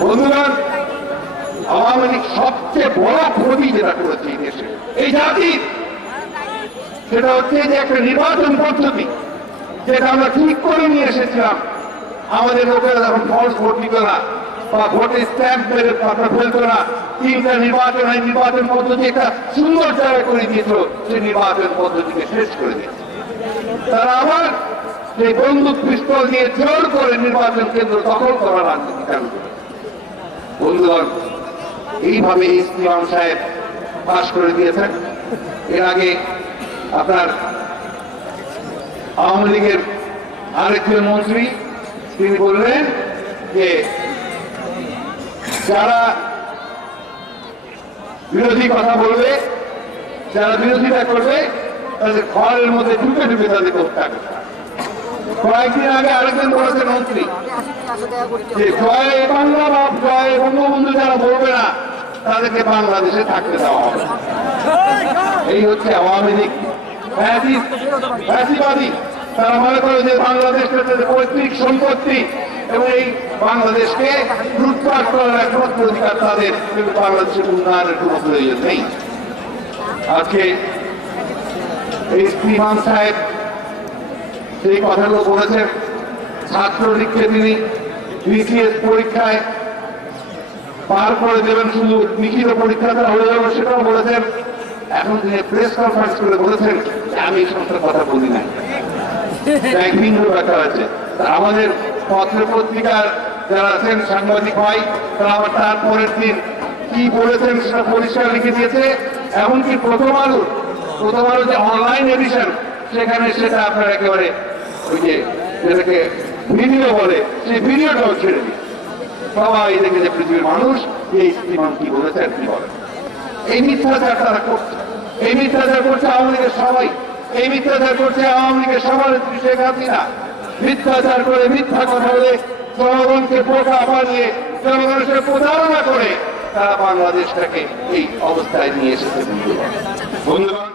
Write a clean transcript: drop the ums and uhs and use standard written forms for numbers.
বন্ধুগণ, আওয়ামী লীগ সবচেয়ে বড় ক্ষতি যেটা করেছে এই দেশে, এই জাতির, সেটা হচ্ছে যে একটা নির্বাচন পদ্ধতি যেটা আমরা ঠিক করে নিয়ে এসেছিলাম। আমাদের লোকেরা যখন ফলস ভোট দিত না বা ভোটে স্ট্যাম্প মেরে ফেলতো না, তিনটা নির্বাচন পদ্ধতি একটা সুন্দর জায়গা করে দিয়েছিল, সেই নির্বাচন পদ্ধতিকে শেষ করে দিয়েছে। তারা আবার সেই বন্দুক পিস্তল দিয়ে জোর করে নির্বাচন কেন্দ্র দখল করার রাজনীতি চালু করে। বন্ধুগণ, এইভাবে ইমাম সাহেব পাশ করে দিয়েছেন। এর আগে আপনার আওয়ামী লীগের আরেকজন মন্ত্রী তিনি বললেন যে যারা বিরোধী কথা বলবে, যারা বিরোধিতা করবে, তাদের ঘরের মধ্যে ঢুকে ঢুকে তাদেরকে হত্যা করবে। কয়েকদিন আগে আরেকজন বলেছেন মন্ত্রী যে জয় বাংলা বা জয় বঙ্গবন্ধু যারা বলবে না তাদেরকে বাংলাদেশে থাকতে দেওয়া হবে। এই হচ্ছে আওয়ামী লীগ ফ্যাসিবাদী। তারা মনে করে যে বাংলাদেশ তাদের পৈতৃক সম্পত্তি এবং এই বাংলাদেশকে লুটপাট করার একমাত্র অধিকার তাদের, কিন্তু বাংলাদেশের উন্নয়নের কোনো প্রয়োজন নেই। আজকে এই ইমাম সাহেব সেই কথাগুলো বলেছেন। ছাত্রলীগকে তিনি বিসিএস পরীক্ষায় পার করে দেবেন, শুধু লিখিত পরীক্ষাটা হয়ে যাবে সেটাও বলেছেন। এখন তিনি প্রেস কনফারেন্স করে বলেছেন আমি এই সমস্ত কথা বলি নাই। এক ভিন্ন ব্যাপার আছে। আমাদের পত্র পত্রিকার যারা আছেন সাংবাদিক ভাই, তারা আবার তারপরের দিন কি বলেছেন সেটা পরিষ্কার লিখে দিয়েছে। এমনকি প্রথম আলো যে অনলাইন এডিশন, সেখানে সেটা আপনার একেবারে ওই যে যেটাকে ভিডিও বলে, সেই ভিডিওটাও ছেড়ে দিই। সবাই দেখে যে পৃথিবীর মানুষ এই ইমাম কি বলেছেন কি বলেন। এই মিথ্যাচার তারা করছে, এই মিথ্যাচার করছে আওয়ামী লীগের সবাই, এই মিথ্যাচার করছে আওয়ামী লীগের সভানেত্রী শেখ হাসিনা। মিথ্যাচার করে, মিথ্যা কথা বলে, জনগণকে বোকা বানিয়ে, জনগণের সাথে প্রতারণা করে তারা বাংলাদেশটাকে এই অবস্থায় নিয়ে এসেছে। বন্ধুগণ,